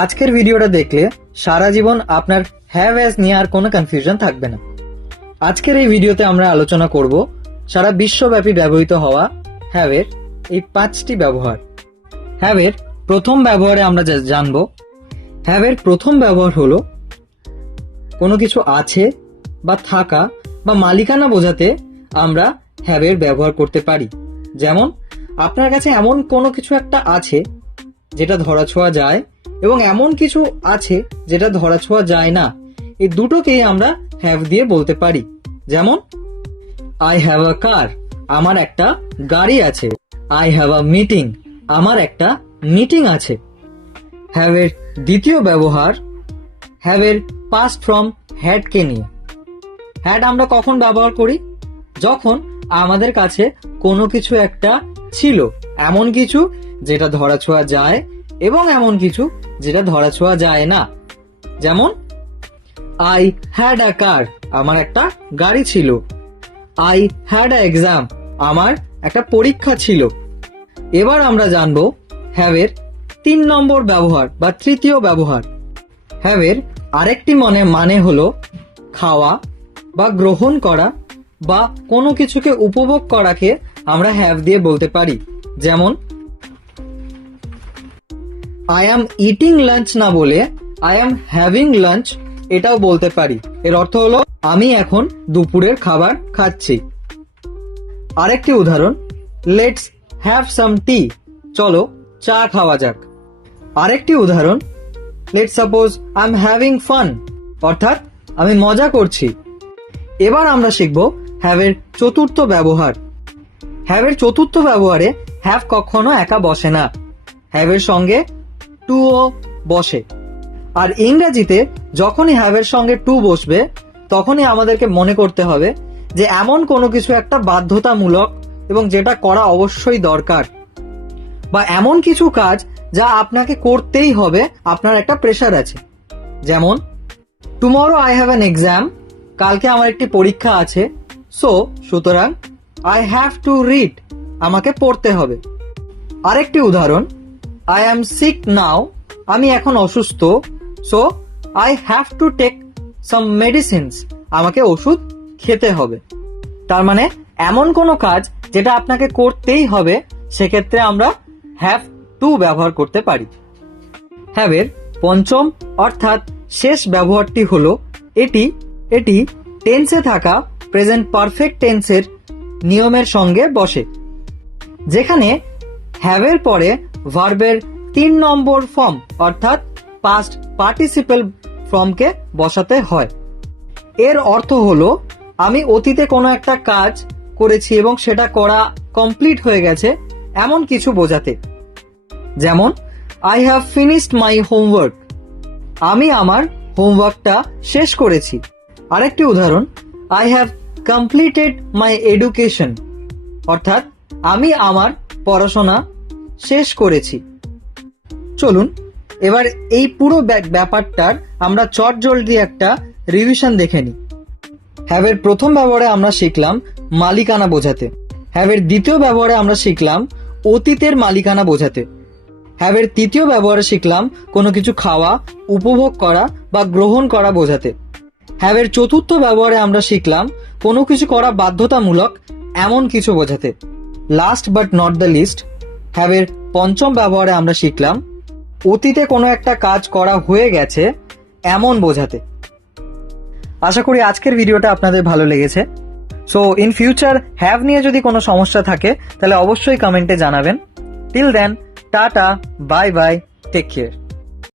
আজকের ভিডিওটা দেখলে সারা জীবন আপনার হ্যাভ অ্যাজ নিয়ে আর কোনো কনফিউশন থাকবে না। আজকের এই ভিডিওতে আমরা আলোচনা করব সারা বিশ্বব্যাপী ব্যবহৃত হওয়া হ্যাভের এই 5টি ব্যবহার। হ্যাভের প্রথম ব্যবহারে আমরা জানব। হ্যাভের প্রথম ব্যবহার হলো কোনো কিছু আছে বা থাকা বা মালিকানা বোঝাতে আমরা হ্যাভের ব্যবহার করতে পারি। যেমন আপনার কাছে এমন কোনো কিছু একটা আছে যেটা ধরাছোঁয়া যায় এবং এমন কিছু আছে যেটা ধরাছোঁয়া যায় না। এই দুটোকেই আমরা হ্যাভ দিয়ে বলতে পারি। যেমন আই হ্যাভ আ কার, আমার একটা গাড়ি আছে। আই হ্যাভ আ মিটিং, আমার একটা মিটিং আছে। হ্যাভের দ্বিতীয় ব্যবহার হ্যাভের পাস্ট ফ্রম হ্যাডকে নিয়ে। হ্যাড আমরা কখন ব্যবহার করি? যখন আমাদের কাছে কোনো কিছু একটা ছিল, এমন কিছু যেটা ধরাছোঁয়া যায় এবং এমন কিছু যেটা ধরাছোঁয়া যায় না। যেমন আই হ্যাড আ কার, আমার একটা গাড়ি ছিল। আই হ্যাড আ এক্সাম, আমার একটা পরীক্ষা ছিল। এবার আমরা জানবো হ্যাভের 3 নম্বর ব্যবহার বা তৃতীয় ব্যবহার। হ্যাভের আরেকটি মানে হলো খাওয়া বা গ্রহণ করা বা কোনো কিছুকে উপভোগ করাকে আমরা হ্যাভ দিয়ে বলতে পারি। যেমন আই অ্যাম ইটিং লাঞ্চ না বলে আই অ্যাম হ্যাভিং লাঞ্চ এটাও বলতে পারি। এর অর্থ হলো আমি এখন দুপুরের খাবার খাচ্ছি। আরেকটি উদাহরণ, লেটস হ্যাভ সাম টি, চলো চা খাওয়া যাক। আরেকটি উদাহরণ, let's suppose I am having fun, অর্থাৎ আমি মজা করছি। এবার আমরা শিখব হ্যাভের চতুর্থ ব্যবহার। হ্যাভের চতুর্থ ব্যবহারে হ্যাভ কখনো একা বসে না, হ্যাভের সঙ্গে টু ও বসে। আর ইংরেজিতে যখনই হ্যাভের সঙ্গে টু বসবে তখনই আমাদেরকে মনে করতে হবে যে এমন কোনো কিছু একটা বাধ্যতামূলক এবং যেটা করা অবশ্যই দরকার, বা এমন কিছু কাজ যা আপনাকে করতেই হবে, আপনার একটা প্রেশার আছে। যেমন tomorrow I have an exam, কালকে আমার একটি পরীক্ষা আছে। সুতরাং আই হ্যাভ টু রিড, আমাকে পড়তে হবে। আরেকটি উদাহরণ, আই অ্যাম সিক নাও, আমি এখন অসুস্থ। I have to take some medicines, আমাকে ওষুধ খেতে হবে। তার মানে এমন কোনো কাজ যেটা আপনাকে করতেই হবে, সেক্ষেত্রে আমরা হ্যাভ টু ব্যবহার করতে পারি। হ্যাভের পঞ্চম অর্থাৎ শেষ ব্যবহারটি হলো এটি টেন্সে থাকা প্রেজেন্ট পারফেক্ট টেন্সের নিয়মের সঙ্গে বসে, যেখানে হ্যাভের পরে ভার্বের 3 নম্বর ফর্ম অর্থাৎ পাস্ট পার্টিসিপেল ফর্মকে বসাতে হয়। এর অর্থ হলো আমি অতীতে কোনো একটা কাজ করেছি এবং সেটা করা কমপ্লিট হয়ে গেছে, এমন কিছু বোঝাতে। যেমন I have finished my homework, আমি আমার হোমওয়ার্কটা শেষ করেছি। আরেকটি উদাহরণ, I have completed my education, অর্থাৎ আমি আমার পড়াশোনা শেষ করেছি। চলুন এবার এই পুরো ব্যাপারটার আমরা চটজলদি একটা রিভিশন দেখে নিই। হ্যাভের প্রথম ব্যবহারে আমরা শিখলাম মালিকানা বোঝাতে। হ্যাভের দ্বিতীয় ব্যবহারে আমরা শিখলাম অতীতের মালিকানা বোঝাতে। হ্যাভের তৃতীয় ব্যবহারে শিখলাম কোনো কিছু খাওয়া, উপভোগ করা বা গ্রহণ করা বোঝাতে। হ্যাভের চতুর্থ ব্যবহারে আমরা শিখলাম কোনো কিছু করা বাধ্যতামূলক, এমন কিছু বোঝাতে। Last but not the least, হ্যাভের পঞ্চম ব্যবহারে আমরা শিখলাম অতীতে কোনো একটা কাজ করা হয়ে গেছে, এমন বোঝাতে। আশা করি আজকের ভিডিওটা আপনাদের ভালো লেগেছে। ইন ফিউচার হ্যাভ নিয়ে যদি কোনো সমস্যা থাকে তাহলে অবশ্যই কমেন্টে জানাবেন। Till then, ta-ta, bye bye, take care.